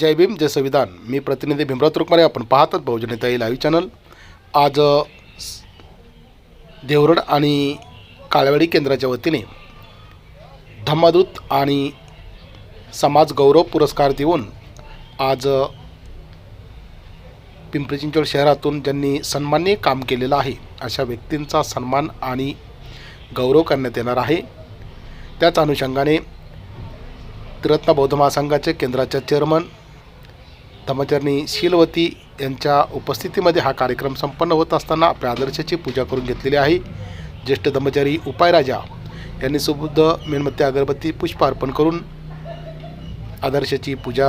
जय भीम जय संविधान. मी प्रतिनिधी भीमराव तुरुकमारे आपण पाहतात बहुजनताई लाईव्ह चॅनल. आज देवरड आणि काळवाडी केंद्राच्या वतीने धम्मदूत आणि समाज गौरव पुरस्कार देऊन आज पिंपरी चिंचवड शहरातून ज्यांनी सन्मान्य काम केलेलं आहे अशा व्यक्तींचा सन्मान आणि गौरव करण्यात येणार आहे. त्याच अनुषंगाने त्रिरत्न बौद्ध महासंघाचे केंद्राच्या चेअरमन धर्मचरणी शीलवती यांच्या उपस्थितीमध्ये हा कार्यक्रम संपन्न होत असताना आपल्या आदर्शाची पूजा करून घेतलेली आहे. ज्येष्ठ धर्मचारी उपायराजा यांनी सुबुद्ध मेणबत्ती अगरबत्ती पुष्प अर्पण करून आदर्शाची पूजा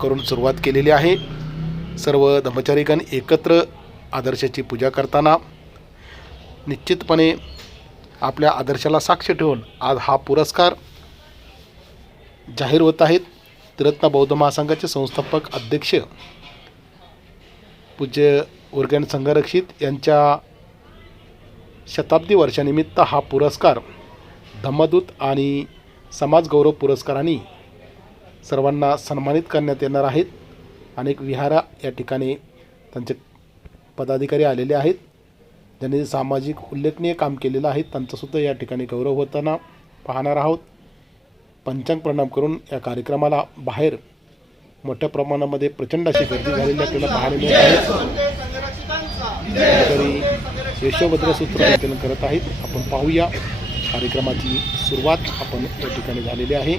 करून सुरुवात केलेली आहे. सर्व धम्मचारीगण एकत्र आदर्शाची पूजा करताना निश्चितपणे आपल्या आदर्शाला साक्ष ठेवून आज हा पुरस्कार जाहीर होत आहेत. त्रिरत्न बौद्ध महासंघाचे संस्थापक अध्यक्ष पूज्य उर्गेन संघरक्षित यांच्या शताब्दी वर्षानिमित्त हा पुरस्कार धम्मदूत आणि समाजगौरव पुरस्कारांनी सर्वांना सन्मानित करण्यात येणार आहेत. अनेक विहारा या ठिकाणी त्यांचे पदाधिकारी आलेले आहेत. ज्यांनी सामाजिक उल्लेखनीय काम केलेलं आहे त्यांचासुद्धा या ठिकाणी गौरव होताना पाहणार आहोत. पंचांग प्रणाम करून या कार्यक्रमाला बाहेर मोठ्या प्रमाणामध्ये प्रचंड अशी गर्दी झालेली आपल्याला पाहायला मिळत आहे. तरी यशोभद्र सूत्र संचलन करत आहेत. आपण पाहूया कार्यक्रमाची सुरुवात आपण या ठिकाणी झालेली आहे.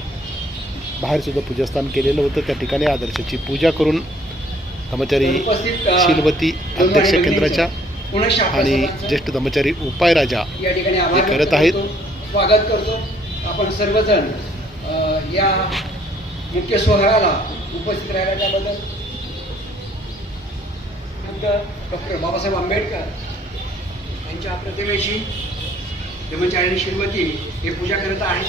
बाहेरसुद्धा पूजास्थान केलेलं होतं. त्या ठिकाणी आदर्शाची पूजा करून धमचारी शिलवती अध्यक्ष केंद्राच्या आणि ज्येष्ठ धमचारी उपायराजा हे करत आहेत. स्वागत करतो. आपण सर्वजण या मुख्य सोहळ्याला उपस्थित राहिला त्याबद्दल डॉक्टर बाबासाहेब आंबेडकर यांच्या प्रतिमेची ब्रह्मचारी श्रीमती हे पूजा करत आहेत.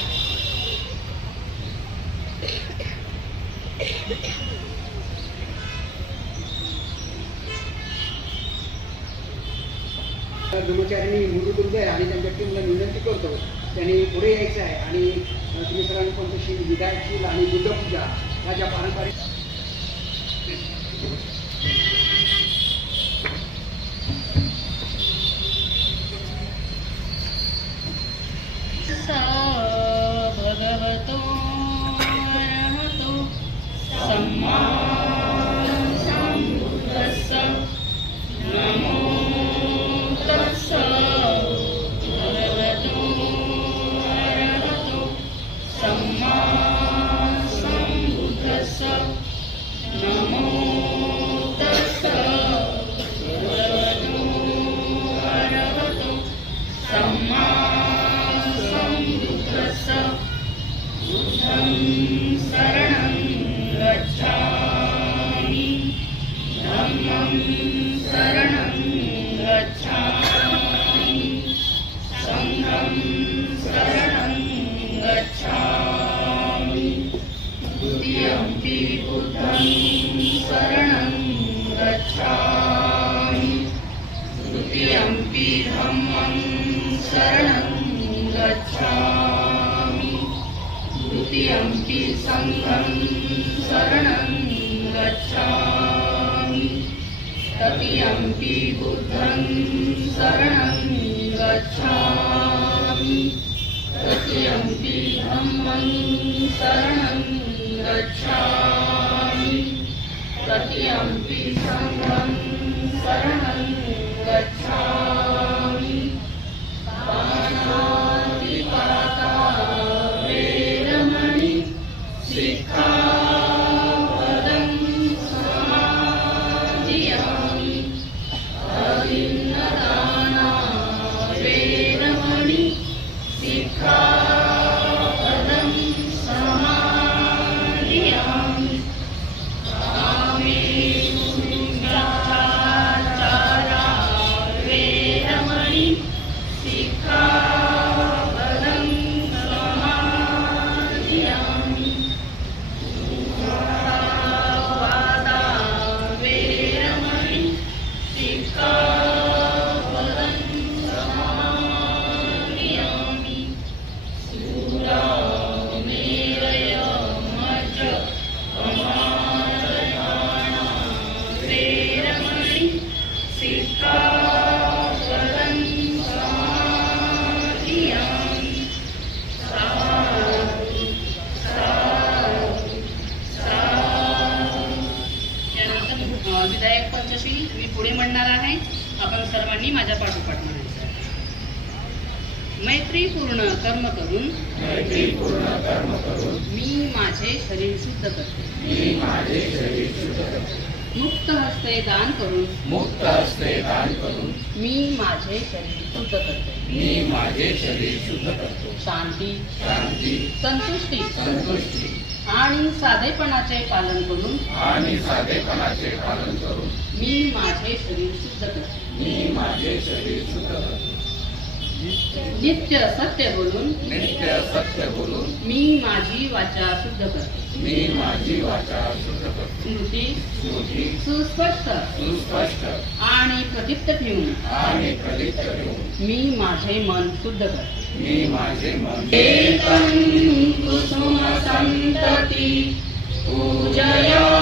ब्रह्मचारिणी मुरुदुर्ग आहे आणि त्यांच्या टीमला विनंती करतो. त्यांनी पुढे यायचं आहे. आणि तुम्ही सगळ्यांनी पण तशी विधायशील आणि बुद्धपूजा ह्या ज्या पारंपरिक गच्छामि। तृतीयम्पि धम्मं शरणं गच्छामि। तृतीयम्पि सङ्घं शरणं गच्छामि। मैत्रीपूर्ण कर्म करून मी माझे शरीर शुद्ध करते. मुक्त हस्ते दान करून मुक्त हस्ते दान करून मी माझे शरीर शुद्ध करते. मी माझे शरीर शुद्ध करतो. शांती शांती संतुष्टी संतुष्टी आणि साधेपणाचे पालन करून आणि साधेपणाचे पालन करून मी माझे शरीर शुद्ध करते. मी माझे शरीर शुद्ध करतो. नित्य सत्य बोलून नित्य सत्य बोलून मी माझी वाचा शुद्ध करते. मी माझी वाचा शुद्ध करतो. स्मृती स्मृती सुस्पष्ट सुस्पष्ट आणि प्रदीप्त ठेवून आणि प्रदीप्त ठेवून मी माझे मन शुद्ध करते. मी माझे मन एकं कुसुम सन्तति पूजयामि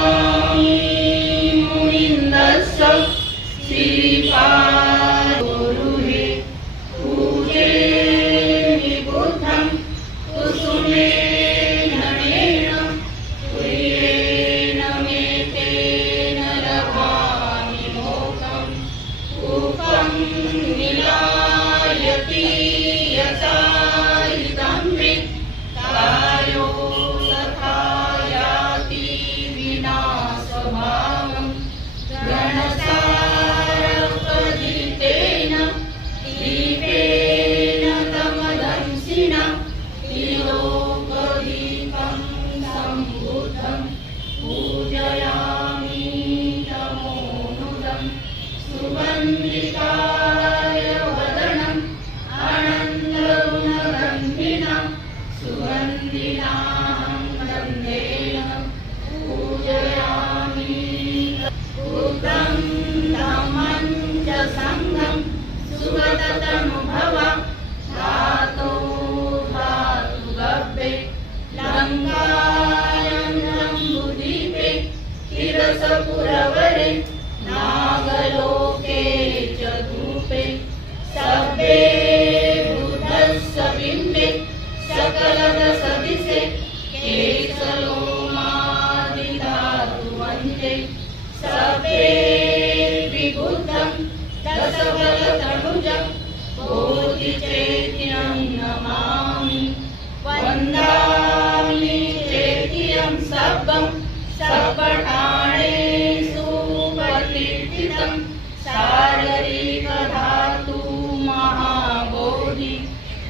सभ्ये विबुद्धं दशबलतनुजं बोधिचैत्यं नमामि वन्दामि सर्वं महाबोधि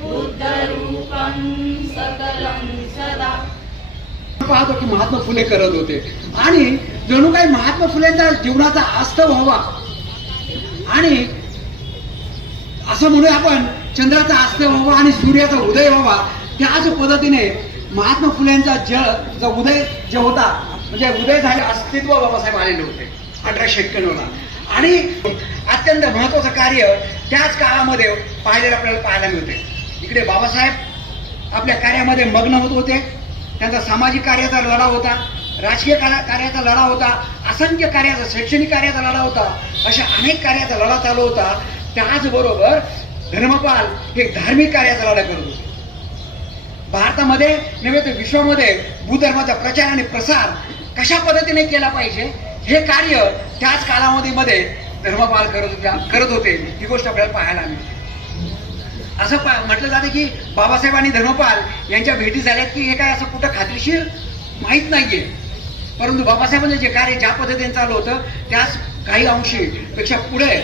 बुद्धरूपं सकलं सदा पाहतो की महात्मा फुले करत होते. आणि जणू काही महात्मा फुलेंचा जीवनाचा अस्त व्हावा. आणि असं म्हणूया आपण चंद्राचा अस्त व्हावा आणि सूर्याचा उदय व्हावा त्याच पद्धतीने महात्मा फुलेंचा ज जो उदय जे होता म्हणजे उदय झाले अस्तित्व बाबासाहेब आलेले होते अठराशे एक्क्याण्णवला. आणि अत्यंत महत्वाचं कार्य त्याच काळामध्ये पाहिलेलं आपल्याला पाहायला मिळते. इकडे बाबासाहेब आपल्या कार्यामध्ये मग्न होत होते त्यांचा सामाजिक कार्याचा लढा होता. राजकीय कार्या- कार्याचा लढा होता असंख्य कार्याचा शैक्षणिक कार्याचा लढा होता अशा अनेक कार्याचा लढा चालू होता. त्याचबरोबर धर्मपाल हे धार्मिक कार्याचा लढा करत होते. भारतामध्ये नव्हे तर विश्वामध्ये भूधर्माचा प्रचार आणि प्रसार कशा पद्धतीने केला पाहिजे हे कार्य त्याच कालावधीमध्ये धर्मपाल करत होत्या करत होते. ही गोष्ट आपल्याला पाहायला मिळते. असं पा- म्हटलं जातं की बाबासाहेब आणि धर्मपाल यांच्या भेटी झाल्यात की हे काय असं कुठं खात्रीशीर? माहीत नाहीये. परंतु बाबासाहेबांचं जे कार्य ज्या पद्धतीने चालू होतं त्याच काही अंशी पेक्षा पुढे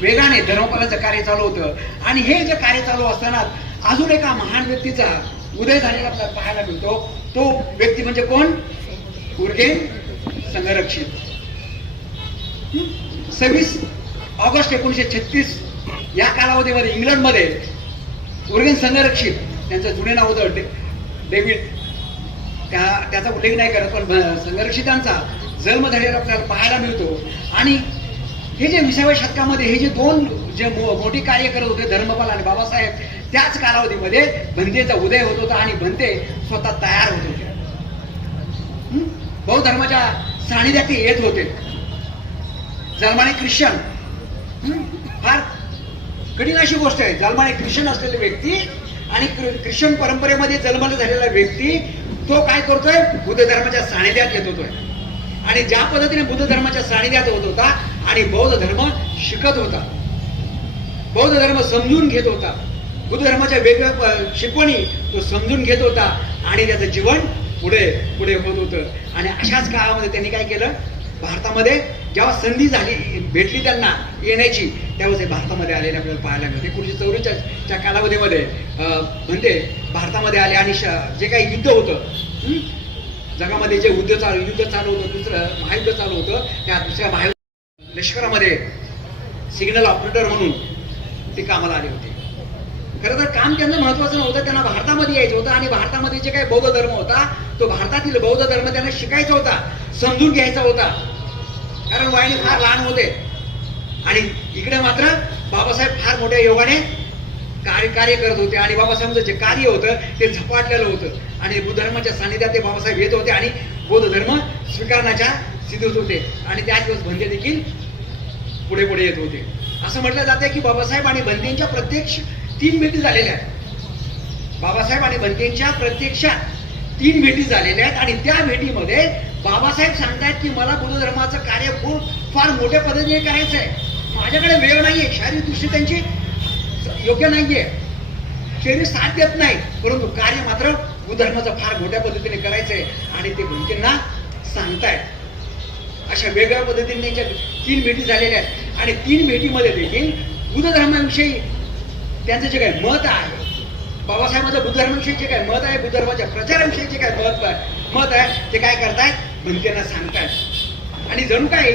वेगाने धर्मपालाचं कार्य चालू होतं. आणि हे जे कार्य चालू असताना अजून एका महान व्यक्तीचा उदय झालेला आपल्याला पाहायला मिळतो. तो व्यक्ती म्हणजे कोण? उर्गेन संघरक्षित. सव्वीस ऑगस्ट एकोणीसशे छत्तीस या कालावधीमध्ये इंग्लंडमध्ये उर्गेन संघरक्षित त्यांचं जुने नाव होतं डे- डेव्हिड त्या त्याचा उल्लेख नाही करत पण संघर्षितांचा संघरक्षितांचा जन्म झालेला आपल्याला पाहायला मिळतो. आणि हे जे विसाव्या शतकामध्ये हे जे दोन जे मो- मोठी कार्य करत होते धर्मपाल आणि बाबासाहेब त्याच कालावधीमध्ये भंतेचा उदय होत होता आणि भंते स्वतः तयार होत होते. बौद्ध धर्माच्या सानिध्यात ते येत होते. Germany Christian. फार कठीण अशी गोष्ट आहे. जन्माने ख्रिश्चन असलेली व्यक्ती आणि ख्रिश्चन परंपरेमध्ये जन्माला झालेला व्यक्ती तो काय करतोय? बुद्ध धर्माच्या सानिध्यात येत होतोय. आणि ज्या पद्धतीने बुद्ध धर्माच्या सानिध्यात होत होता आणि बौद्ध धर्म शिकत होता बौद्ध धर्म समजून घेत होता बुद्ध धर्माच्या वेगवेगळ्या शिकवणी तो समजून घेत होता आणि त्याचं जीवन पुढे पुढे होत होतं. आणि अशाच काळामध्ये त्यांनी काय केलं? भारतामध्ये जेव्हा संधी झाली भेटली त्यांना येण्याची त्यावेळेस हे भारतामध्ये आलेले आपल्याला पाहायला मिळते. एकोणीशे चौवेचाळीसच्या कालावधीमध्ये म्हणजे भारतामध्ये आले आणि श- जे काही युद्ध होतं जगामध्ये जे युद्ध चालू युद्ध चालू होतं दुसरं महायुद्ध चालू होतं त्या दुसऱ्या महायुद्ध लष्करामध्ये सिग्नल ऑपरेटर म्हणून ते कामाला आले होते. खरं तर काम त्यांचं महत्वाचं नव्हतं त्यांना भारतामध्ये यायचं होतं आणि भारतामध्ये जे काही बौद्ध धर्म होता तो भारतातील बौद्ध धर्म त्यांना शिकायचा होता समजून घ्यायचा होता. कारण वाहिनी फार लहान होते. आणि इकडे मात्र बाबासाहेब फार मोठ्या योगाने कार्य कार्य करत होते. आणि बाबासाहेबांचं जे कार्य होतं ते झपाटलेलं होतं. आणि बुद्ध धर्माच्या सानिध्यात ते बाबासाहेब येत होते आणि बौद्ध धर्म स्वीकारण्याच्या स्थितीत होते. आणि त्याच दिवस भंजे देखील पुढे पुढे येत होते. असं म्हटलं जाते की बाबासाहेब आणि भंतेंच्या प्रत्यक्ष तीन भेटी झालेल्या आहेत. बाबासाहेब आणि भंतेंच्या प्रत्यक्षात तीन भेटी झालेल्या आहेत. आणि त्या भेटीमध्ये बाबासाहेब सांगतायत की मला गुरुधर्माचं कार्य खूप फार मोठ्या पद्धतीने करायचं आहे. माझ्याकडे वेळ नाहीये शारीरिक दृष्टी त्यांची योग्य नाहीये. शरीर साथ देत नाही परंतु कार्य मात्र गुरुधर्माचं फार मोठ्या पद्धतीने करायचंय आणि ते गुरुजींना सांगतायत. अशा वेगळ्या पद्धतीने त्यांच्या तीन भेटी झालेल्या आहेत. आणि तीन भेटीमध्ये देखील बुद्धधर्माविषयी त्यांचं जे काही मत आहे बाबासाहेबांचं बुद्धधर्माविषयी जे काही मत आहे बुद्धधर्माच्या प्रचाराविषयी जे काही मत आहे मत आहे ते काय करतायत? भंतेंना सांगतायत आणि जणू काय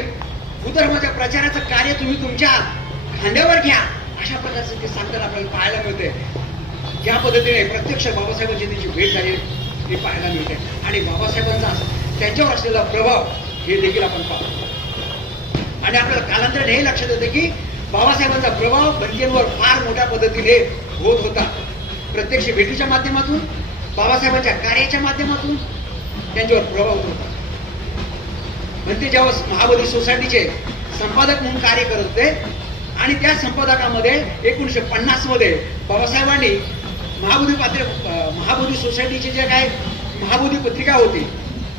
भूधर्माच्या प्रचाराचं कार्य तुम्ही तुमच्या खांद्यावर घ्या अशा प्रकारचं ते सांगताना आपल्याला पाहायला मिळते ज्या पद्धतीने प्रत्यक्ष बाबासाहेबांची त्यांची भेट झाली हे पाहायला मिळते आणि बाबासाहेबांचा त्यांच्यावर असलेला प्रभाव हे देखील आपण पाहतो आणि आपल्याला कालांतराने हे लक्षात येतं की बाबासाहेबांचा प्रभाव बंदींवर फार मोठ्या पद्धतीने होत होता. प्रत्यक्ष भेटीच्या माध्यमातून बाबासाहेबांच्या कार्याच्या माध्यमातून त्यांच्यावर प्रभाव होत. आणि ते जेव्हा महाबली सोसायटीचे संपादक म्हणून कार्य करत होते. आणि त्या संपादकामध्ये एकोणीशे पन्नासमध्ये बाबासाहेबांनी महाबोधी पात्र महाबोधी सोसायटीची जे काय महाबोधी पत्रिका होती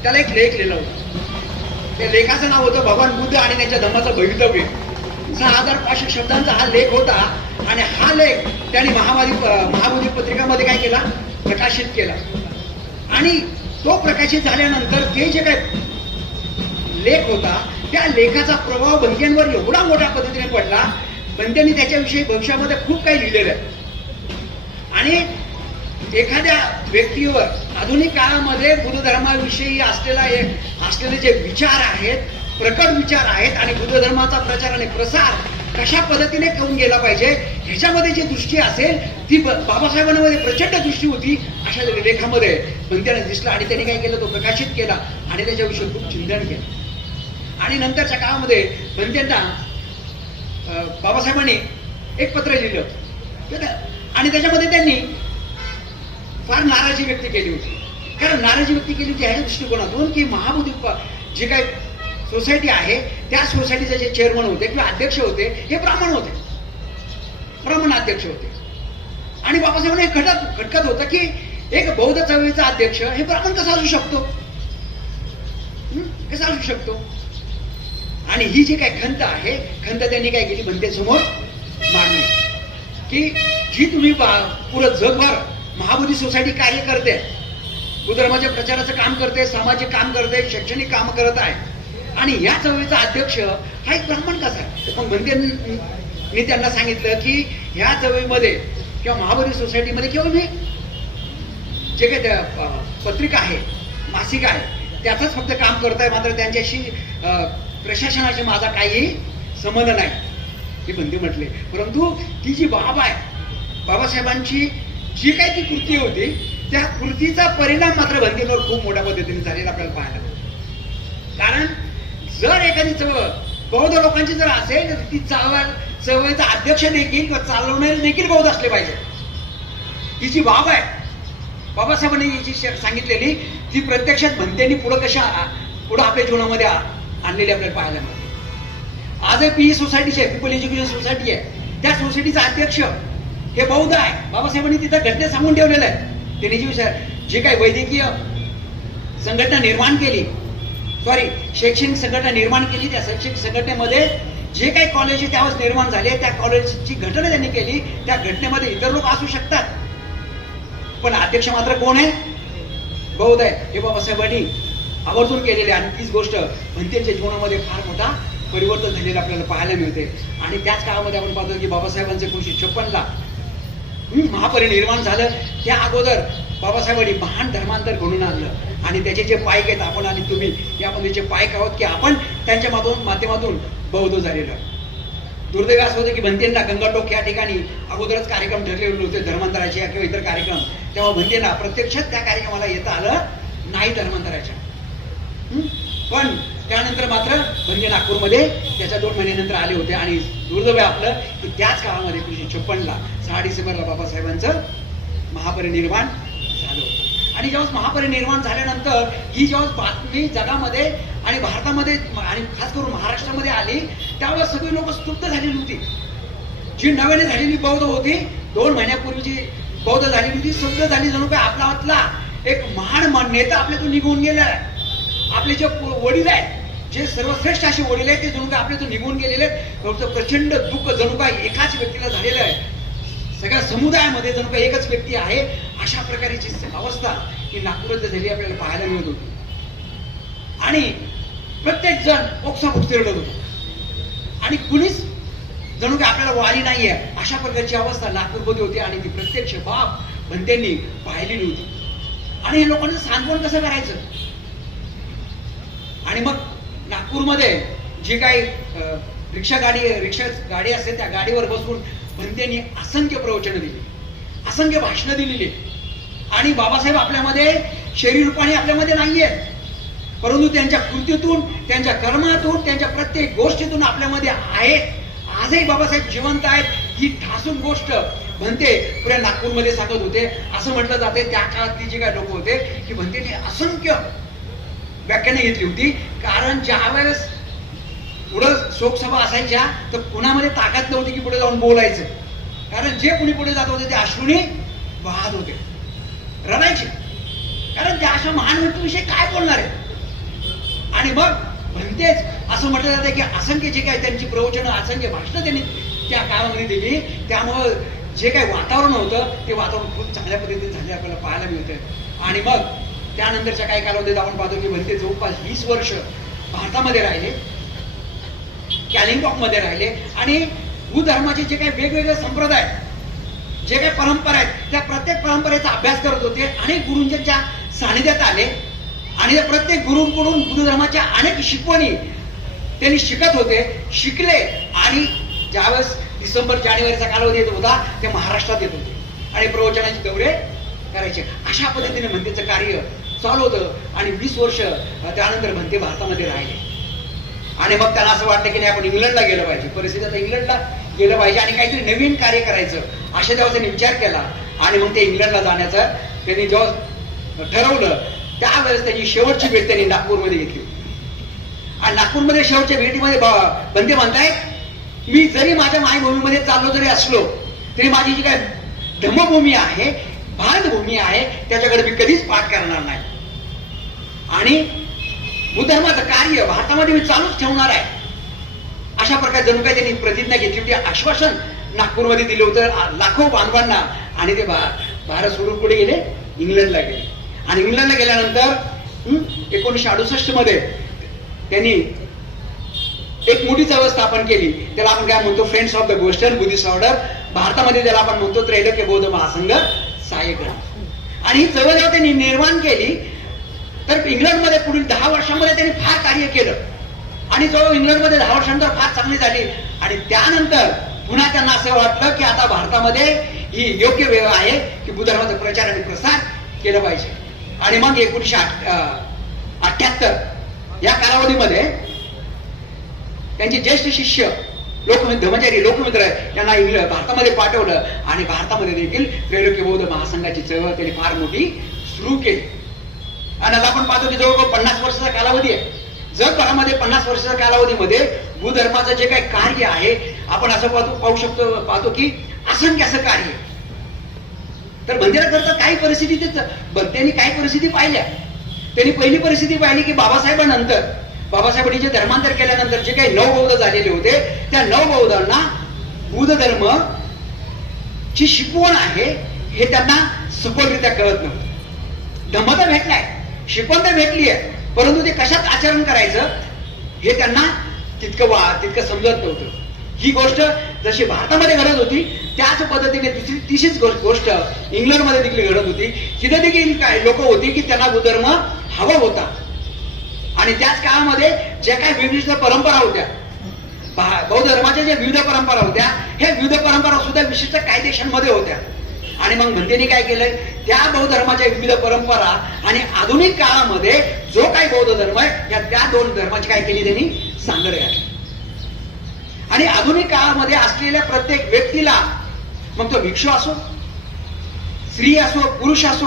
त्याला एक लेख लिहिला होता. त्या लेखाचं नाव होतं भगवान बुद्ध आणि त्यांच्या धर्माचं भवितव्य. सहा हजार पाचशे शब्दांचा हा लेख होता आणि हा लेख त्यांनी महामारी महाबोधी पत्रिकामध्ये काय केला? प्रकाशित केला. आणि तो प्रकाशित झाल्यानंतर ते जे काय लेख होता त्या लेखाचा प्रभाव बंद्यांवर एवढा मोठ्या पद्धतीने पडला बंद्यांनी त्याच्याविषयी भविष्यामध्ये खूप काही लिहिलेलं आहे. आणि एखाद्या व्यक्तीवर आधुनिक काळामध्ये बुद्ध धर्माविषयी असलेला एक असलेले जे विचार आहेत प्रकट विचार आहेत आणि बुद्ध धर्माचा प्रचार आणि प्रसार कशा पद्धतीने करून गेला पाहिजे ह्याच्यामध्ये जी दृष्टी असेल ती बाबासाहेबांमध्ये प्रचंड दृष्टी होती अशा लेखामध्ये बंद्याने दिसला. आणि त्यांनी काय केलं? तो प्रकाशित केला. आणि त्याच्याविषयी खूप चिंतन केलं. आणि नंतरच्या काळामध्ये बंद्यांना बाबासाहेबांनी एक पत्र लिहिलं होतं. आणि त्याच्यामध्ये त्यांनी फार नाराजी व्यक्त केली होती. कारण नाराजी व्यक्त केली होती ह्या दृष्टिकोनातून की महाबोधी जी काही सोसायटी आहे त्या सोसायटीचे जे चेअरमन होते किंवा अध्यक्ष होते हे ब्राह्मण होते. ब्राह्मण अध्यक्ष होते. आणि बाबासाहेबांना हे खटक खटकत होतं की एक बौद्ध चळवळीचा अध्यक्ष हे ब्राह्मण कसा असू शकतो? कसा असू शकतो? आणि ही जी काय खंत आहे खंत त्यांनी काय केली बनतेसमोर मांडली की जी तुम्ही पुरं जगभर महाबोधी सोसायटी कार्य करते बुद्धधर्माच्या प्रचाराचं काम करते सामाजिक काम करते शैक्षणिक काम करत आहे आणि या चळवळीचा अध्यक्ष हा एक ब्राह्मण कसा आहे मग म्हणते मी त्यांना सांगितलं की ह्या चळवळीमध्ये किंवा महाबोधी सोसायटीमध्ये किंवा मी जे काही त्या, पत्रिका आहे मासिक आहे त्याचंच फक्त काम करत आहे मात्र त्यांच्याशी प्रशासनाशी माझा काही संबंध नाही. हे बंदी म्हटले. परंतु ती जी बाब आहे बाबासाहेबांची जी काही ती कृती होती त्या कृतीचा परिणाम मात्र बंदीवर खूप मोठ्या पद्धतीने झालेला आपल्याला पाहायला मिळतो. कारण जर एखादी चळवळ बौद्ध लोकांची जर असेल तर ती चळवळ चळवळीचा अध्यक्ष देखील किंवा चालवणारे देखील बौद्ध असले पाहिजे. ही जी बाब आहे बाबासाहेबांनी जी श- सांगितलेली ती प्रत्यक्षात म्हणते पुढं कशा पुढं आपल्या जीवनामध्ये आणलेली आपल्याला पाहायला मिळते. आज एक पी सोसायटीची आहे पीपल एज्युकेशन सोसायटी आहे. त्या सोसायटीचा अध्यक्ष हे बौद्ध आहे. बाबासाहेबांनी तिथं घटने सांगून ठेवलेलं आहे. त्यांनी जी विचार जे काही वैद्यकीय संघटना निर्माण केली सॉरी शैक्षणिक संघटना निर्माण केली त्या शैक्षणिक संघटनेमध्ये जे काही कॉलेज त्यावेळेस निर्माण झाले. त्या कॉलेजची घटना त्यांनी केली. त्या घटनेमध्ये इतर लोक असू शकतात. पण अध्यक्ष मात्र कोण आहे? बौद्ध आहे. हे बाबासाहेबांनी आवर्जून केलेली आणि तीच गोष्ट भंतेच्या जीवनामध्ये फार मोठा परिवर्तन झालेलं आपल्याला पाहायला मिळते. आणि त्याच काळामध्ये आपण पाहतो की बाबासाहेबांचं एकोणीशे छप्पनला हम्म, झालं. त्या अगोदर बाबासाहेबांनी महान धर्मांतर घडून आणलं. आणि त्याचे जे पायक आहेत आपण आणि तुम्ही यामध्ये जे पायक आहोत की आपण त्यांच्या माध्यमातून माध्यमातून बौद्ध झालेलं दुर्दैव असं होतं की भंतेंना गंगाटोक या ठिकाणी अगोदरच कार्यक्रम ठरलेले होते धर्मांतराचे किंवा इतर कार्यक्रम. तेव्हा भंतेंना प्रत्यक्षात त्या कार्यक्रमाला येता आलं नाही धर्मांतराच्या. पण त्यानंतर मात्र म्हणजे नागपूरमध्ये त्याच्या दोन महिन्यानंतर आले होते आणि दुर्दैव आपलं की त्याच काळामध्ये एकोणीसशे छप्पनला सहा डिसेंबरला बाबासाहेबांचं महापरिनिर्वाण झालं होतं. आणि जेव्हा महापरिनिर्वाण झाल्यानंतर ही जेव्हा बातमी जगामध्ये आणि भारतामध्ये आणि खास करून महाराष्ट्रामध्ये आली त्यावेळेस सगळी लोक स्तुब्ध झालेली होती. जी नव्याने झालेली बौद्ध होती दोन महिन्यापूर्वी जी बौद्ध झालेली होती स्तब्ध झाली जणू काय आपला आपला एक महान नेता आपल्यातून निघून गेला आहे. आपले जे वडील आहेत जे सर्वश्रेष्ठ असे वडील आहेत ते जणू काय आपल्यातून निघून गेलेले आहेत. प्रचंड दुःख जणू काय एकाच व्यक्तीला झालेलं आहे. सगळ्या समुदायामध्ये जणू काही एकच व्यक्ती आहे. अशा प्रकारची अवस्था ही नागपुरात झाली आपल्याला पाहायला मिळत होती. आणि प्रत्येक जण ओक्साबोक्स रडत होतो. आणि कुणीच जणू काही आपल्याला वाली नाहीये अशा प्रकारची अवस्था नागपूरमध्ये होती आणि ती प्रत्यक्ष बाब भंतेंनी पाहिलेली होती. आणि हे लोकांचं सांगवण कसं करायचं? आणि मग नागपूरमध्ये जे काही रिक्षा गाडी रिक्षा गाडी असते त्या गाडीवर बसून भंतेंनी असंख्य प्रवचनं दिली. असंख्य भाषणं दिलेली. आणि बाबासाहेब आपल्यामध्ये शरीर रूपाने आपल्यामध्ये नाहीये. परंतु त्यांच्या कृतीतून त्यांच्या कर्मातून त्यांच्या प्रत्येक गोष्टीतून आपल्यामध्ये आहेत आजही बाबासाहेब जिवंत आहेत ही ठासून गोष्ट म्हणते पुऱ्या नागपूरमध्ये सांगत होते. असं म्हटलं जाते त्या काळातली जे काही लोक होते की म्हणते असंख्य व्याख्याने घेतली होती. कारण ज्या वेळेस पुढं शोकसभा असायच्या तर कुणामध्ये ताकद नव्हती की पुढे जाऊन बोलायचं. कारण जे कुणी पुढे जात होते ते अश्रुनी वाहत होते. रडायचे. कारण त्या अशा महान व्यक्तीविषयी काय बोलणार आहे? आणि मग म्हणतेच असं म्हटलं जातं की असंख्य जे काही त्यांची प्रवचनं असंख्य भाषणं त्यांनी त्या काळामध्ये दिली. त्यामुळं जे काही वातावरण होतं ते वातावरण खूप चांगल्या पद्धतीने झाले आपल्याला पाहायला मिळतं आणि मग त्यानंतरच्या काही कालावधीत आपण पाहतो की म्हणते जवळपास वीस वर्ष भारतामध्ये राहिले कॅलिंगॉकमध्ये राहिले आणि धर्माचे जे काही वेगवेगळे संप्रदाय जे काही परंपरा आहेत त्या प्रत्येक परंपरेचा अभ्यास करत होते अनेक गुरूंच्या सानिध्यात आले आणि त्या प्रत्येक गुरूंकडून बुद्ध धर्माच्या अनेक शिकवणी त्यांनी शिकत होते शिकले आणि ज्यावेळेस डिसेंबर जानेवारीचा कालावधी येत होता ते महाराष्ट्रात येत होते. आणि प्रवचनाचे दौरे करायचे. अशा पद्धतीने मंदिरचं कार्य चालू होतं. आणि वीस वर्ष त्यानंतर म्हणते भारतामध्ये राहिले. आणि मग त्यांना असं वाटतं की नाही आपण इंग्लंडला गेलं पाहिजे. परिस्थिती आता इंग्लंडला गेलं पाहिजे आणि काहीतरी नवीन कार्य करायचं अशा तेव्हा त्यांनी विचार केला. आणि मग ते इंग्लंडला जाण्याचं त्यांनी जेव्हा ठरवलं त्यावेळेस त्यांची शेवटची भेट त्यांनी नागपूरमध्ये घेतली. आणि नागपूरमध्ये शेवटच्या भेटीमध्ये बंदे म्हणतायत मी जरी माझ्या मायभूमीमध्ये चाललो जरी असलो तरी माझी जी काय धम्मभूमी आहे भारतभूमी आहे त्याच्याकडे मी कधीच पाठ करणार नाही. आणि भूधर्माचं कार्य भारतामध्ये मी चालूच ठेवणार आहे. अशा प्रकारे जणू काही त्यांनी प्रतिज्ञा घेतली होती आश्वासन नागपूरमध्ये दिलं होतं लाखो बांधवांना. आणि ते भा- भारत स्वरूप पुढे गेले इंग्लंडला गेले. आणि इंग्लंडला गेल्यानंतर एकोणीसशे अडुसष्टमध्ये त्यांनी एक मोठी चळवळ स्थापन केली. त्याला आपण काय म्हणतो? Friends of the western Buddhist order भारतामध्ये त्याला आपण म्हणतो त्रैलोक्य बौद्ध महासंघ सहाय्यगण आणि ही चळवळ त्यांनी निर्माण केली तर इंग्लंडमध्ये पुढील दहा वर्षामध्ये त्यांनी फार कार्य केलं. आणि जवळ इंग्लंडमध्ये दहा वर्षानंतर फार चांगली झाली. आणि त्यानंतर पुन्हा त्यांना असं वाटलं की आता भारतामध्ये ही योग्य वेळ आहे की बुद्धधर्माचा प्रचार आणि प्रसार केलं पाहिजे. आणि मग एकोणीशे अठ्ठ्याहत्तर या कालावधीमध्ये त्यांचे ज्येष्ठ शिष्य लोकमित्र धर्मचारी लोकमित्र यांना इंग्लंड भारतामध्ये पाठवलं. आणि भारतामध्ये देखील त्रैलोक्य बौद्ध महासंघाची चळवळ त्यांनी फार मोठी सुरू केली. आणि आता आपण पाहतो की जवळजवळ पन्नास वर्षाचा कालावधी आहे. जगभरामध्ये पन्नास वर्षाच्या कालावधीमध्ये गुधर्माचं जे काही कार्य आहे आपण असं पाहतो पाहू शकतो पाहतो की असंख्य असं कार्य तर मंदिराकरता काही परिस्थिती त्यांनी काही परिस्थिती पाहिल्या. त्यांनी पहिली परिस्थिती पाहिली की बाबासाहेबांनंतर बाबासाहेबांनी जे धर्मांतर केल्यानंतर जे काही नवबौद्ध झालेले होते त्या नवबौद्धांना बुद्ध धर्म ची शिकवण आहे हे त्यांना सखोलरित्या कळत नव्हतं. धम्म तर भेटलाय. शिकवण तर भेटली आहे. परंतु ते कशात आचरण करायचं हे त्यांना तितकं वा तितकं समजत नव्हतं. ही गोष्ट जशी भारतामध्ये घडत होती त्याच पद्धतीने दुसरी तिशीच गोष्ट इंग्लंडमध्ये देखील घडत होती. तिथे देखील काय लोक होती की त्यांना गुधर्म हवा होता. आणि त्याच काळामध्ये ज्या काही विविध परंपरा होत्या बौद्ध धर्माच्या ज्या विविध परंपरा होत्या ह्या विविध परंपरा सुद्धा विशिष्ट काही देशांमध्ये होत्या. आणि मग म्हणतेने काय केलंय? त्या बौद्ध धर्माच्या विविध परंपरा आणि आधुनिक काळामध्ये जो काही बौद्ध धर्म आहे या त्या दोन धर्माची काय केली त्यांनी? सांगड घातली. आणि आधुनिक काळामध्ये असलेल्या प्रत्येक व्यक्तीला मग तो भिक्षू असो स्त्री असो पुरुष असो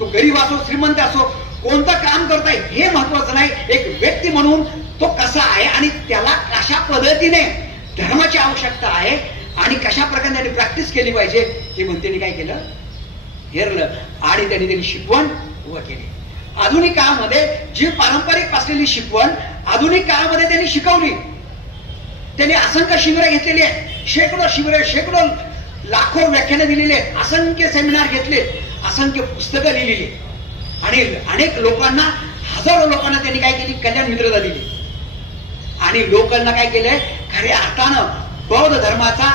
तो गरीब असो श्रीमंत असो कोणतं काम करताय हे महत्वाचं नाही. एक व्यक्ती म्हणून तो कसा आहे आणि त्याला कशा पद्धतीने धर्माची आवश्यकता आहे आणि कशा प्रकारे त्यांनी प्रॅक्टिस केली पाहिजे हे म्हणते काय केलं? हेरलं आणि त्यांनी त्यांनी शिकवण उभं केली. आधुनिक काळामध्ये जी पारंपरिक असलेली शिकवण आधुनिक काळामध्ये त्यांनी शिकवली. त्यांनी असंख्य शिबिरं घेतलेली आहेत. शेकडो शिबिरं शेकडो लाखो व्याख्यानं दिलेली आहेत. असंख्य सेमिनार घेतले असंख्य पुस्तकं लिहिलेली आणि अनेक लोकांना हजारो लोकांना त्यांनी काय केली? कल्याण मित्रता दिली. आणि लोकांना काय केलंय? खऱ्या अर्थानं बौद्ध धर्माचा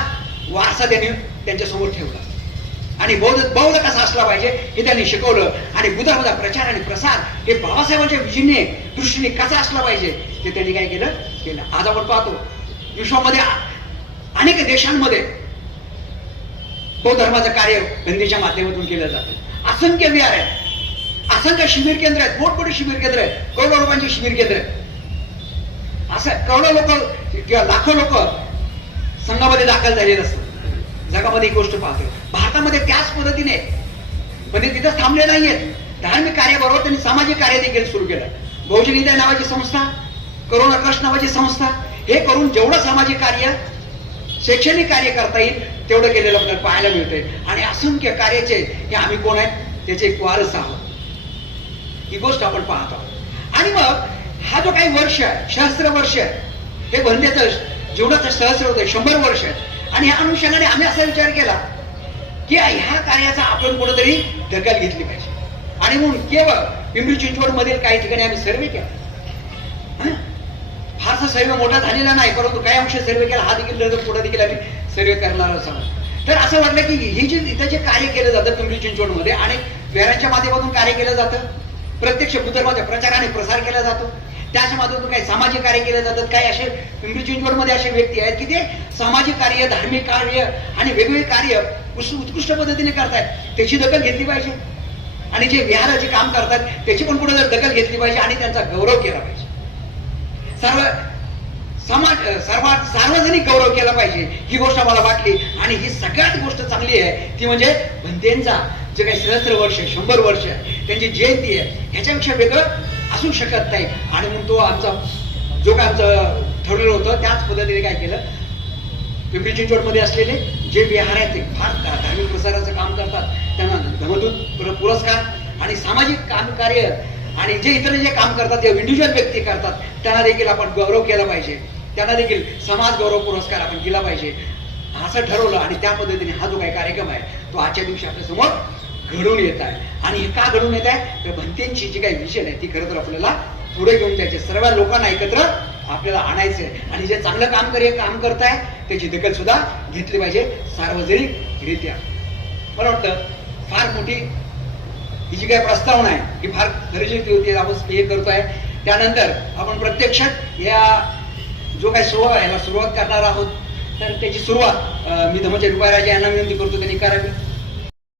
वारसा त्यांनी त्यांच्यासमोर ठेवला. आणि बौद्ध बौद्ध कसा असला पाहिजे हे त्यांनी शिकवलं. आणि बुद्धाचा प्रचार आणि प्रसार हे बाबासाहेबांच्या विजीने दृष्टीने कसा असला पाहिजे ते त्यांनी काय केलं? केलं. आज आपण पाहतो विश्वामध्ये अनेक देशांमध्ये बौद्ध धर्माचं कार्य गंदीच्या माध्यमातून केलं जातं. असंख्य विहार आहेत. असंख्य शिबिर केंद्र आहेत. मोठमोठे शिबिर केंद्र आहेत. करोडो लोकांची शिबिर केंद्र आहेत. असं करोडो लोक किंवा लाखो लोक संघामध्ये दाखल झालेले असतात. जगामध्ये ही गोष्ट पाहतोय. भारतामध्ये त्याच पद्धतीने म्हणजे तिथं थांबले नाहीयेत. धार्मिक कार्याबरोबर त्यांनी सामाजिक कार्य देखील सुरू केलं. बहुजन हिंदय नावाची संस्था करुणा ट्रस्ट नावाची संस्था हे करून जेवढं सामाजिक कार्य शैक्षणिक कार्य करता येईल तेवढं केलेलं आपल्याला पाहायला मिळतंय. आणि असंख्य कार्याचे हे आम्ही कोण आहेत? त्याचे एक वारस आहोत. ही गोष्ट आपण पाहत आहोत. आणि मग हा जो काही वर्ष आहे सहस्र वर्ष आहे हे बंदेचं जीवनाचं सहस्र होतं शंभर वर्ष आहे. आणि ह्या अनुषंगाने आम्ही असा विचार केला की ह्या कार्याचा आपण कुठेतरी दखल घेतली पाहिजे. आणि म्हणून केवळ पिंपरी चिंचवड मधील काही ठिकाणी आम्ही सर्वे केला. फारसा सर्वे मोठा झालेला नाही परंतु काही अंश सर्वे केला हा देखील पुढे देखील आम्ही सर्वे करणार आहोत तर असं वाटलं की हे जे इथं जे कार्य केलं जातं पिंपरी चिंचवडमध्ये आणि वेरांच्या माध्यमातून कार्य केलं जातं प्रत्यक्ष बुद्धर्माचा प्रचार आणि प्रसार केला जातो त्याच्या माध्यमातून काही सामाजिक कार्य केले जातात. काही असे पिंपरी चिंचवडमध्ये असे व्यक्ती आहेत की ते सामाजिक कार्य धार्मिक कार्य आणि वेगवेगळे कार्य उत्कृष्ट पद्धतीने करतायत. त्याची दखल घेतली पाहिजे. आणि जे विहाराचे काम करतात त्याची पण कुठे जर दखल घेतली पाहिजे आणि त्यांचा गौरव केला पाहिजे. सर्व समाज सर्वात सार्वजनिक गौरव केला पाहिजे. ही गोष्ट मला वाटली. आणि ही सगळ्यात गोष्ट चांगली आहे ती म्हणजे भंतेंचा जे काही सहस्त्र वर्ष शंभर वर्ष आहे त्यांची जयंती आहे ह्याच्यापेक्षा वेगळं असू शकत नाही. आणि मग तो आमचा जो काय आमचं ठरलेलं होतं त्याच पद्धतीने काय केलं? पिंपरी चिंचवडमध्ये असलेले जे विहार आहेत ते फार धार्मिक प्रसाराचं काम करतात. त्यांना धमदूत पुरस्कार आणि सामाजिक काम कार्य आणि जे इतर जे काम करतात जे इंडिव्हिज्युअल व्यक्ती करतात त्यांना देखील आपण गौरव केला पाहिजे. त्यांना देखील समाज गौरव पुरस्कार आपण दिला पाहिजे. असं ठरवलं आणि त्या पद्धतीने हा जो काही कार्यक्रम आहे तो आजच्या दिवशी आपल्यासमोर घडून येत आहे. आणि हे का घडून येत आहे? तर भंतींची जी काही विषय आहे ती खरं तर आपल्याला पुढे घेऊन जायचे सर्व लोकांना एकत्र आपल्याला आणायचंय आणि जे चांगलं काम करे काम करताय त्याची दखल सुद्धा घेतली पाहिजे सार्वजनिकरित्या मला वाटतं फार मोठी ही जी काही प्रस्तावना आहे ही फार गरजेची होती आपण हे करतोय. त्यानंतर आपण प्रत्यक्षात या जो काही सोहळा आहे याला सुरुवात करणार आहोत. तर त्याची सुरुवात मी धमचे रुपाराजे यांना विनंती करतो त्यांनी करावी.